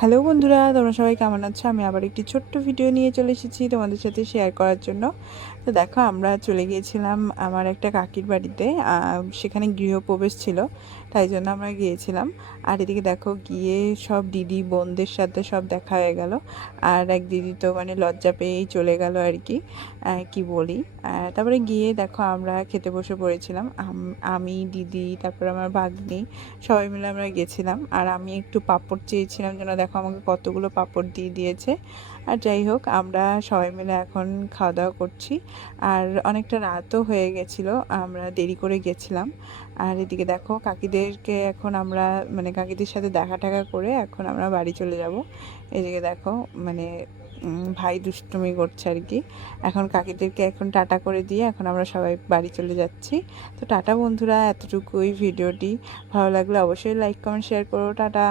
Hello বন্ধুরা, তোমরা সবাই কেমন আছো? আমি আবার একটি ছোট্ট ভিডিও নিয়ে চলে এসেছি তোমাদের সাথে শেয়ার করার জন্য। তো দেখো, আমরা চলে গিয়েছিলাম আমার একটা কাকির বাড়িতে। সেখানে গৃহপ্রবেশ ছিল, তাই জন্য আমরা গিয়েছিলাম। আর এদিকে দেখো, গিয়ে সব দিদি বোনদের সাথে সব দেখা হয়ে গেল। আর এক দিদি তো মানে লজ্জা পেয়েই চলে গেল আর কি, কি বলি। তারপরে গিয়ে দেখো আমরা খেতে বসে পড়েছিলাম। আমি, দিদি, তারপর আমার ভাগ্নি, সবাই মিলে আমরা গেছিলাম। আর আমি একটু পাঁপড় চেয়েছিলাম, যেন দেখো আমাকে কতগুলো পাঁপড় দিয়ে দিয়েছে। আর যাই হোক, আমরা সবাই মিলে এখন খাওয়া দাওয়া করছি। আর অনেকটা রাতও হয়ে গেছিলো, আমরা দেরি করে গেছিলাম। আর এদিকে দেখো, কাকিদেরকে এখন আমরা মানে কাকিদের সাথে দেখা টাকা করে এখন আমরা বাড়ি চলে যাব। এদিকে দেখো মানে ভাই দুষ্টুমি করছে আর কি। এখন কাকিদেরকে এখন টাটা করে দিয়ে এখন আমরা সবাই বাড়ি চলে যাচ্ছি। তো টাটা বন্ধুরা, এতটুকুই ভিডিওটি। ভালো লাগলে অবশ্যই লাইক কমেন্ট শেয়ার করো। টাটা।